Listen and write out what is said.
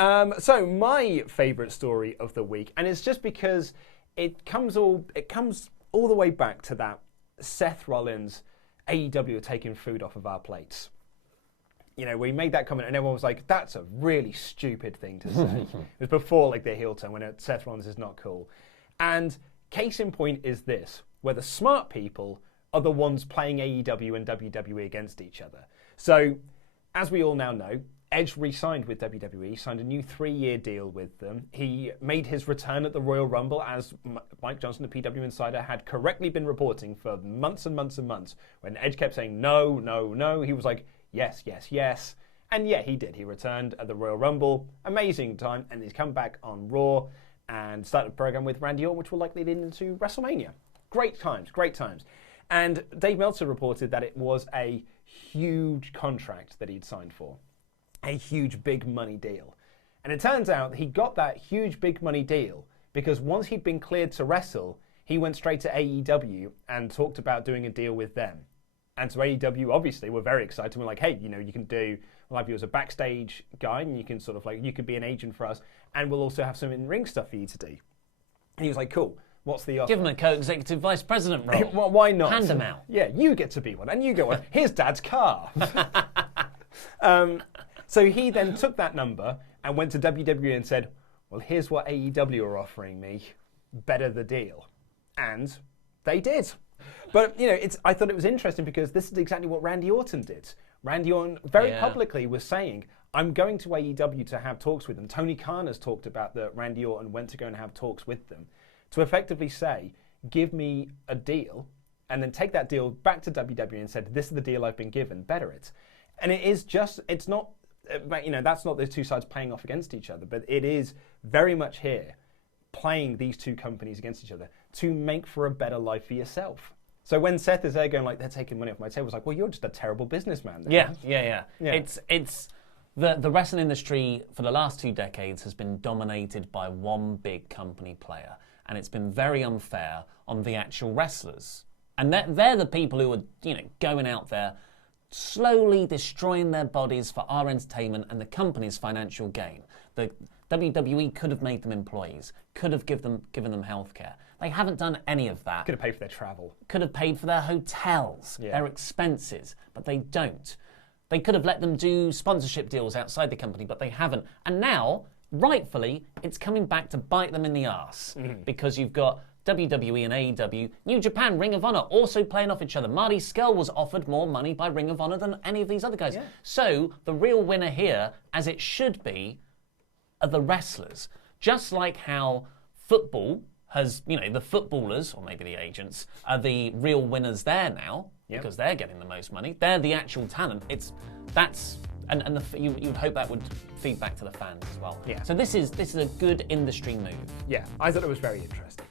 So my favourite story of the week, and it's just because it comes all the way back to that Seth Rollins, AEW are taking food off of our plates. You know, we made that comment and everyone was like, that's a really stupid thing to say. It was before like the heel turn when Seth Rollins is not cool. And case in point is this, where the smart people are the ones playing AEW and WWE against each other. So, as we all now know, Edge re-signed with WWE, signed a new 3-year deal with them. He made his return at the Royal Rumble, as Mike Johnson, the PW Insider, had correctly been reporting for months and months and months. When Edge kept saying no, no, no, he was like, yes, yes, yes. And yeah, he did. He returned at the Royal Rumble. Amazing time. And he's come back on Raw and started a program with Randy Orton, which will likely lead into WrestleMania. Great times, great times. And Dave Meltzer reported that it was a huge contract that he'd signed for. A huge big money deal. And it turns out he got that huge big money deal because once he'd been cleared to wrestle, he went straight to AEW and talked about doing a deal with them. And so AEW obviously were very excited. We're like, hey, you know, you can have you as a backstage guy and you can sort of like, you could be an agent for us and we'll also have some in-ring stuff for you to do. And he was like, cool, what's the offer? Give him a co-executive vice president role. Well, why not? Hand him out. Yeah, you get to be one. And you go, here's Dad's car. So he then took that number and went to WWE and said, well, here's what AEW are offering me. Better the deal. And they did. But, you know, I thought it was interesting because this is exactly what Randy Orton did. Randy Orton very publicly was saying, I'm going to AEW to have talks with them. Tony Khan has talked about that Randy Orton went to go and have talks with them to effectively say, give me a deal and then take that deal back to WWE and said, this is the deal I've been given, better it. And it is just, it's not, you know, that's not those two sides playing off against each other, but it is very much here playing these two companies against each other to make for a better life for yourself. So when Seth is there going like, they're taking money off my table, it's like, well, you're just a terrible businessman. Yeah. It's the wrestling industry for the last 2 decades has been dominated by one big company player, and it's been very unfair on the actual wrestlers. And they're the people who are, you know, going out there slowly destroying their bodies for our entertainment and the company's financial gain. The WWE could have made them employees, could have given them healthcare. They haven't done any of that. Could have paid for their travel. Could have paid for their hotels, their expenses, but they don't. They could have let them do sponsorship deals outside the company, but they haven't. And now, rightfully, it's coming back to bite them in the arse because you've got WWE and AEW, New Japan, Ring of Honor also playing off each other. Marty Scurll was offered more money by Ring of Honor than any of these other guys. Yeah. So the real winner here, as it should be, are the wrestlers. Just like how football has, you know, the footballers, or maybe the agents, are the real winners there now because they're getting the most money. They're the actual talent. You'd hope that would feed back to the fans as well. Yeah. So this is a good industry move. Yeah, I thought it was very interesting.